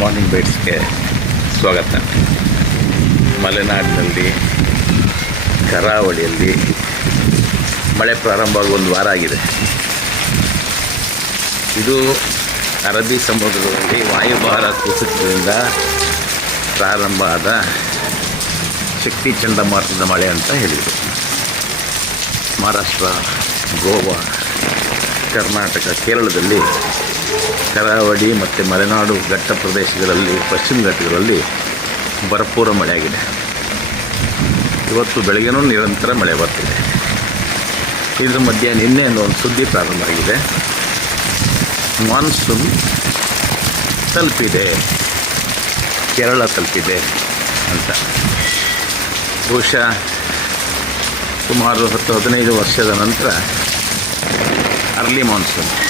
Morning ಬೈಟ್ಸ್ಗೆ ಸ್ವಾಗತ. ಮಲೆನಾಡಿನಲ್ಲಿ ಕರಾವಳಿಯಲ್ಲಿ ಮಳೆ ಪ್ರಾರಂಭ ಆಗುವ ಒಂದು ವಾರ ಆಗಿದೆ. ಇದು ಅರಬ್ಬಿ ಸಮುದ್ರದಲ್ಲಿ ವಾಯುಭಾರ ಕುಸಿತದಿಂದ ಪ್ರಾರಂಭ ಆದ ಶಕ್ತಿ ಚಂಡಮಾರುತದ ಮಳೆ ಅಂತ ಹೇಳಿದರು. ಮಹಾರಾಷ್ಟ್ರ, ಗೋವಾ, ಕರ್ನಾಟಕ, ಕೇರಳದಲ್ಲಿ ಕರಾವಳಿ ಮತ್ತು ಮಲೆನಾಡು ಘಟ್ಟ ಪ್ರದೇಶಗಳಲ್ಲಿ, ಪಶ್ಚಿಮ ಘಟ್ಟಗಳಲ್ಲಿ ಭರಪೂರ ಮಳೆಯಾಗಿದೆ. ಇವತ್ತು ಬೆಳಗ್ಗೆನೂ ನಿರಂತರ ಮಳೆ ಬರ್ತಿದೆ. ಇದರ ಮಧ್ಯೆ ನಿನ್ನೆ ಒಂದು ಸುದ್ದಿ ಪ್ರಾರಂಭ ಆಗಿದೆ. ಮಾನ್ಸೂನ್ ತಲುಪಿದೆ. ಕೇರಳ ತಲುಪಿದೆ ಅಂತ. ಬಹುಶಃ ಸುಮಾರು ಹತ್ತು ಹದಿನೈದು ವರ್ಷದ ನಂತರ ಅರ್ಲಿ ಮಾನ್ಸೂನ್.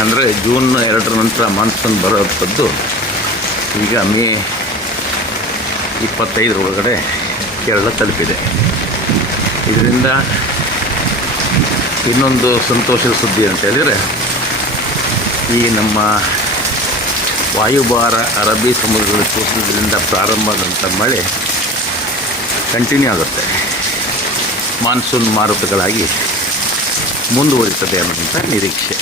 ಅಂದರೆ ಜೂನ್ ಎರಡರ ನಂತರ ಮಾನ್ಸೂನ್ ಬರೋಂಥದ್ದು ಈಗ ಮೇ ಇಪ್ಪತ್ತೈದರ ಒಳಗಡೆ ಕೇರಳ ತಲುಪಿದೆ. ಇದರಿಂದ ಇನ್ನೊಂದು ಸಂತೋಷದ ಸುದ್ದಿ ಅಂತ ಹೇಳಿದರೆ, ಈ ನಮ್ಮ ವಾಯುಭಾರ ಅರಬ್ಬಿ ಸಮುದ್ರದ ಕುಸಿತದಿಂದ ಪ್ರಾರಂಭ ಆದಂಥ ಮಳೆ ಕಂಟಿನ್ಯೂ ಆಗುತ್ತೆ. ಮಾನ್ಸೂನ್ ಮಾರುತಗಳಾಗಿ ಮುಂದುವರಿತದೆ ಅನ್ನೋಂಥ ನಿರೀಕ್ಷೆ.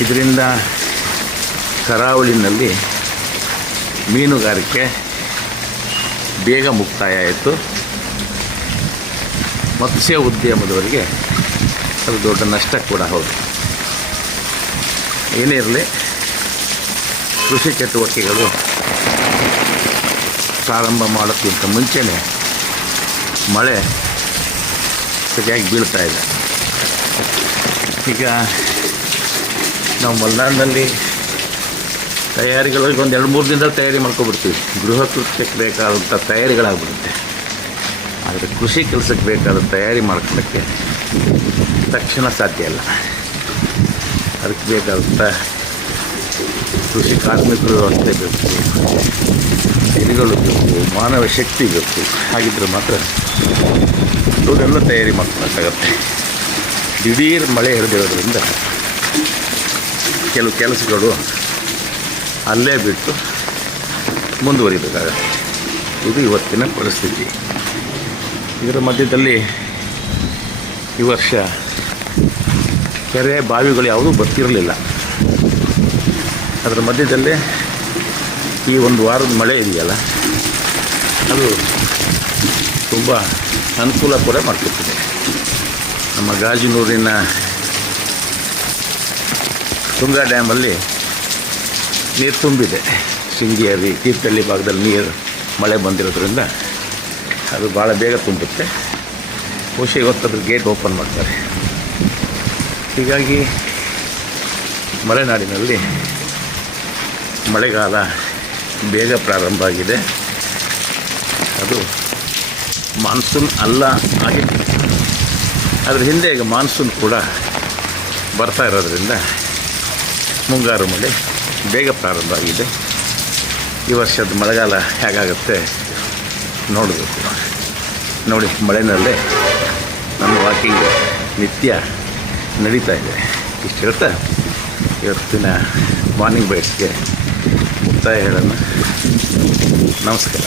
ಇದರಿಂದ ಕರಾವಳಿನಲ್ಲಿ ಮೀನುಗಾರಿಕೆ ಬೇಗ ಮುಕ್ತಾಯ ಆಯಿತು ಮತ್ಸ್ಯ ಉದ್ಯಮದವರಿಗೆ ಅದು ದೊಡ್ಡ ನಷ್ಟ ಕೂಡ ಹೌದು. ಏನೇ ಇರಲಿ, ಕೃಷಿ ಚಟುವಟಿಕೆಗಳು ಪ್ರಾರಂಭ ಮಾಡೋಕ್ಕಿಂತ ಮುಂಚೆನೇ ಮಳೆ ಸರಿಯಾಗಿ ಬೀಳ್ತಾ ಇದೆ ಈಗ ನಾವು ಮಲ್ನಾಡಿನಲ್ಲಿ ತಯಾರಿಗಳಿಗೆ ಒಂದು ಎರಡು ಮೂರು ದಿನದಲ್ಲಿ ತಯಾರಿ ಮಾಡ್ಕೊಬಿಡ್ತೀವಿ. ಗೃಹ ಕೃತ್ಯಕ್ಕೆ ಬೇಕಾದಂಥ ತಯಾರಿಗಳಾಗ್ಬಿಡುತ್ತೆ. ಆದರೆ ಕೃಷಿ ಕೆಲಸಕ್ಕೆ ಬೇಕಾದ ತಯಾರಿ ಮಾಡ್ಕೊಳ್ಳೋಕ್ಕೆ ತಕ್ಷಣ ಸಾಧ್ಯ ಇಲ್ಲ. ಅದಕ್ಕೆ ಬೇಕಾದಂಥ ಕೃಷಿ ಕಾರ್ಮಿಕರು ವ್ಯವಸ್ಥೆ ಬೇಕು. ಗಿರಿಗಳು ಬೇಕು, ಮಾನವ ಶಕ್ತಿ ಬೇಕು. ಹಾಗಿದ್ರೆ ಮಾತ್ರ ಇವರೆಲ್ಲ ತಯಾರಿ ಮಾಡ್ಕೊಳಕ್ಕಾಗತ್ತೆ. ದಿಢೀರ್ ಮಳೆ ಹಿಡಿದಿರೋದ್ರಿಂದ ಕೆಲವು ಕೆಲಸಗಳು ಅಲ್ಲೇ ಬಿಟ್ಟು ಮುಂದುವರಿಬೇಕಾಗತ್ತೆ. ಇದು ಇವತ್ತಿನ ಪರಿಸ್ಥಿತಿ. ಇದರ ಮಧ್ಯದಲ್ಲಿ ಈ ವರ್ಷ ಕೆರೆ ಬಾವಿಗಳು ಯಾವುದೂ ಬರ್ತಿರಲಿಲ್ಲ. ಅದರ ಮಧ್ಯದಲ್ಲೇ ಈ ಒಂದು ವಾರದ ಮಳೆ ಇದೆಯಲ್ಲ, ಅದು ತುಂಬ ಅನುಕೂಲ ಕೂಡ ಮಾಡ್ಕೊತಿದೆ ನಮ್ಮ ಗಾಜನೂರಿನ ತುಂಗಾ ಡ್ಯಾಮಲ್ಲಿ ನೀರು ತುಂಬಿದೆ. ಶೃಂಗೇರಿ, ತೀರ್ಥಹಳ್ಳಿ ಭಾಗದಲ್ಲಿ ನೀರು ಮಳೆ ಬಂದಿರೋದ್ರಿಂದ ಅದು ಭಾಳ ಬೇಗ ತುಂಬುತ್ತೆ ಬಹುಶಃ ಇವತ್ತದ್ರ ಗೇಟ್ ಓಪನ್ ಮಾಡ್ತಾರೆ. ಹೀಗಾಗಿ ಮಲೆನಾಡಿನಲ್ಲಿ ಮಳೆಗಾಲ ಬೇಗ ಪ್ರಾರಂಭ ಆಗಿದೆ. ಅದು ಮಾನ್ಸೂನ್ ಅಲ್ಲ ಆಗಿದೆ. ಅದ್ರ ಹಿಂದೆ ಈಗ ಮಾನ್ಸೂನ್ ಕೂಡ ಬರ್ತಾ ಇರೋದ್ರಿಂದ ಮುಂಗಾರು ಮಳೆ ಬೇಗ ಪ್ರಾರಂಭ ಆಗಿದೆ. ಈ ವರ್ಷದ ಮಳೆಗಾಲ ಹೇಗಾಗುತ್ತೆ ನೋಡಬೇಕು. ನೋಡಿ, ಮಳೆನಲ್ಲೇ ನನ್ನ ವಾಕಿಂಗ್ ನಿತ್ಯ ನಡೀತಾ ಇದೆ. ಇಷ್ಟು ಹೇಳ್ತಾ ಇವತ್ತಿನ ಮಾರ್ನಿಂಗ್ ಬೈಟ್ಸ್ಗೆ ಮುಕ್ತಾಯ ಹೇಳೋಣ. ನಮಸ್ಕಾರ.